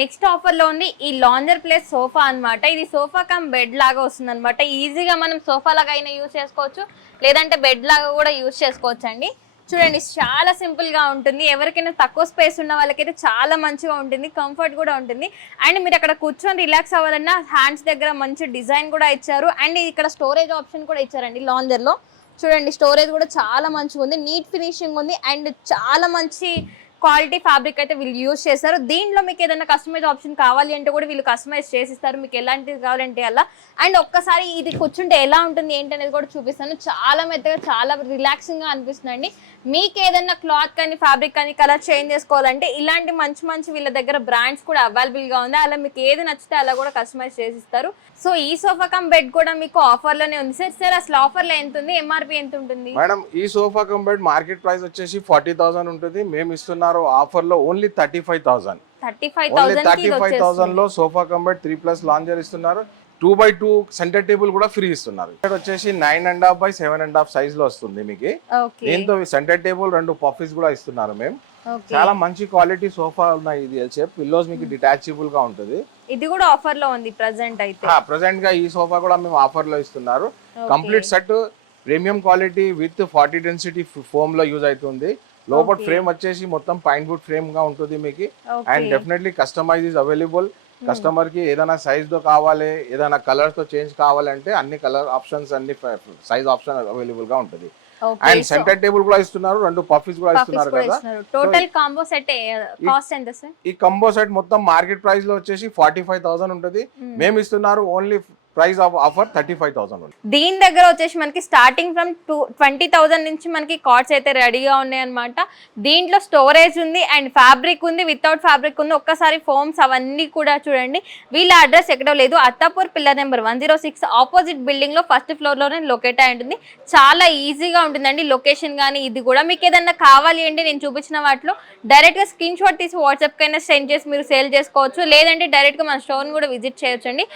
Next offer లో ఉంది ఈ లాంజర్ ప్లేస్ సోఫా అన్నమాట. ఇది సోఫా కమ్ బెడ్ లాగా వస్తుంది అనమాట. ఈజీగా మనం సోఫా లాగా అయినా యూజ్ చేసుకోవచ్చు, లేదంటే బెడ్ లాగా కూడా యూజ్ చేసుకోవచ్చు అండి. చూడండి చాలా సింపుల్ గా ఉంటుంది. ఎవరికైనా తక్కువ స్పేస్ ఉన్న వాళ్ళకైతే చాలా మంచిగా ఉంటుంది, కంఫర్ట్ కూడా ఉంటుంది. అండ్ మీరు అక్కడ కూర్చొని రిలాక్స్ అవ్వాలన్నా హ్యాండ్స్ దగ్గర మంచి డిజైన్ కూడా ఇచ్చారు. అండ్ ఇక్కడ స్టోరేజ్ ఆప్షన్ కూడా ఇచ్చారండి లాంజర్ లో. చూడండి స్టోరేజ్ కూడా చాలా మంచిగా ఉంది, నీట్ ఫినిషింగ్ ఉంది. అండ్ చాలా మంచి క్వాలిటీ ఫ్యాబ్రిక్ అయితే వీళ్ళు యూజ్ చేస్తారు. దీంట్లో మీకు ఏదైనా కస్టమైజ్ ఆప్షన్ కావాలి అంటే కూడా వీళ్ళు కస్టమైజ్ చేసిస్తారు, మీకు ఎలాంటిది కావాలంటే అలా. అండ్ ఒక్కసారి ఇది కూర్చుంటే ఎలా ఉంటుంది ఏంటి అనేది కూడా చూపిస్తాను. చాలా మెత్తగా చాలా రిలాక్సింగ్ గా అనిపిస్తుంది అండి. మీకు ఏదైనా క్లాత్ కానీ ఫ్యాబ్రిక్ కానీ కలర్ చేంజ్ చేసుకోవాలంటే ఇలాంటి మంచి మంచి వీళ్ళ దగ్గర బ్రాండ్స్ కూడా అవైలబుల్ గా ఉంది. అలా మీకు ఏది నచ్చితే అలా కూడా కస్టమైజ్ చేసిస్తారు. సో ఈ సోఫా కమ్ బెడ్ కూడా మీకు ఆఫర్ లోనే ఉంది సార్. సార్ అసలు ఆఫర్ లో ఎంత ఉంది, ఎంఆర్పి ఎంత ఉంటుంది? మేడం ఈ sofa cum bed market price వచ్చేసి 40,000 ఉంటుంది. మేము ఇస్తున్నారు ఆఫర్ లో ఓన్లీ 35,000. 35,000 లో సోఫా కమ్ బెడ్ 3+ లాంజర్ ఇస్తున్నారు. 2x2 సెంటర్ టేబుల్ కూడా ఫ్రీ ఇస్తున్నారు. ఇక్కడ వచ్చేసి 9.5 by 7.5 సైజ్ లో వస్తుంది మీకు. దీంతో సెంటర్ టేబుల్ 2 పఫీస్ కూడా ఇస్తున్నారు మేము. చాలా మంచి క్వాలిటీ సోఫా ఉన్నాయి. ఇది ఎల్ షేప్ పిల్లోస్ మీకు డిటాచబుల్ గా ఉంటుంది. ఇది కూడా ఆఫర్ లో ఉంది ప్రెజెంట్ అయితే. ప్రెజెంట్ గా ఈ సోఫా కూడా మేము ఆఫర్ లో ఇస్తున్నారు. Complete set premium quality with 40 density foam లో యూజ్ అవుతుంది. లోపల ఫ్రేమ్ వచ్చేసి మొత్తం పైన్ వుడ్ ఫ్రేమ్ గా ఉంటుంది మీకు. And definitely customize is available. Customer కి ఏదైనా సైజ్ తో కావాలి, ఏదైనా కలర్ తో చేంజ్ కావాలంటే అన్ని కలర్ ఆప్షన్స్, అన్ని సైజ్ ఆప్షన్ అవైలబుల్ గా ఉంటుంది. అండ్ సెంటర్ టేబుల్ కూడా ఇస్తున్నారు, 2 పఫీస్ కూడా ఇస్తున్నారు కదా. టోటల్ కాంబో సెట్ కాస్ట్ ఎంత సార్? ఈ కాంబో సెట్ మొత్తం మార్కెట్ ప్రైస్ లో వచ్చేసి 45,000 ఉంటుంది. మేము ఇస్తున్నారు ఓన్లీ ప్రైస్ ఆఫ్ ఆఫర్ 35,000. దీని దగ్గర వచ్చేసి మనకి స్టార్టింగ్ ఫ్రమ్ 20,000 నుంచి మనకి కార్డ్స్ అయితే రెడీగా ఉన్నాయి అనమాట. దీంట్లో స్టోరేజ్ ఉంది అండ్ ఫ్యాబ్రిక్ ఉంది, వితౌట్ ఫ్యాబ్రిక్ ఉంది. ఒక్కసారి ఫోమ్స్ అవన్నీ కూడా చూడండి. వీళ్ళ అడ్రస్ ఎక్కడో లేదు, Attapur pillar number 106 opposite building లో ఫస్ట్ ఫ్లోర్ లోనే లొకేట్ అయి ఉంటుంది. చాలా ఈజీగా ఉంటుందండి లొకేషన్ కానీ. ఇది కూడా మీకు ఏదన్నా కావాలి అంటే నేను చూపించిన వాటిలో డైరెక్ట్ గా స్క్రీన్ షాట్ తీసి వాట్సాప్ కైనా సెండ్ చేసి మీరు సేల్ చేసుకోవచ్చు, లేదంటే డైరెక్ట్ గా మన స్టోర్ కూడా విజిట్ చేయొచ్చు అండి.